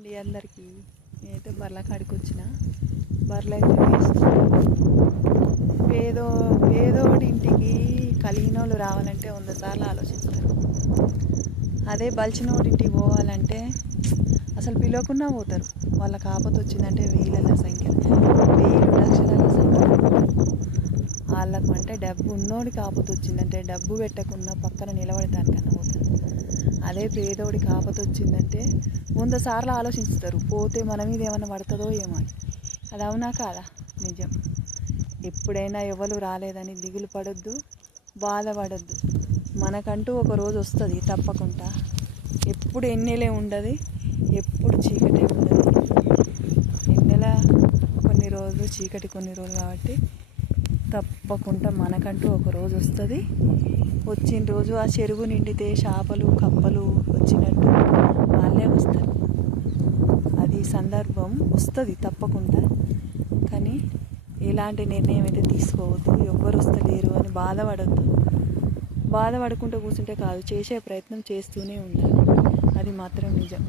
అందరికీ నేనైతే బర్రెల కాడికి వచ్చిన. బర్రెలు అయితే వేస్తున్నాను. పేదోడి ఇంటికి కలిగిన వాళ్ళు రావాలంటే 100 సార్లు ఆలోచిస్తారు. అదే బలిచినోడింటికి పోవాలంటే అసలు పిలవకుండా పోతారు. వాళ్ళకి ఆపద వచ్చిందంటే వేల సంఖ్య, వేలు లక్షల సంఖ్య. వాళ్ళకు అంటే డబ్బు ఉన్నోడికి ఆపద వచ్చిందంటే డబ్బు పెట్టకుండా పక్కన నిలబడటానికన్నా పోతారు. అదే పేదోడికి ఆపద వచ్చిందంటే 100 సార్లు ఆలోచిస్తారు, పోతే మన మీద ఏమైనా పడుతుందో ఏమో అని. అది అవునా కాదా? నిజం. ఎప్పుడైనా ఎవరు రాలేదని దిగులు పడొద్దు, బాధపడద్దు. మనకంటూ ఒక రోజు వస్తుంది తప్పకుండా. ఎప్పుడు ఎన్నెలే ఉండదు, ఎప్పుడు చీకటే ఉండదు. ఎన్నెల కొన్ని రోజులు, చీకటి కొన్ని రోజులు కాబట్టి తప్పకుండా మనకంటూ ఒక రోజు వస్తుంది. వచ్చిన రోజు ఆ చెరువు నిండితే చేపలు కప్పలు వచ్చినట్టు వాళ్ళే వస్తారు. అది సందర్భం వస్తుంది తప్పకుండా. కానీ ఎలాంటి నిర్ణయం అయితే తీసుకోవద్దు. ఎవ్వరు వస్తలేరు అని బాధపడద్దు. బాధపడుకుంటూ కూర్చుంటే కాదు, చేసే ప్రయత్నం చేస్తూనే ఉండాలి. అది మాత్రం నిజం.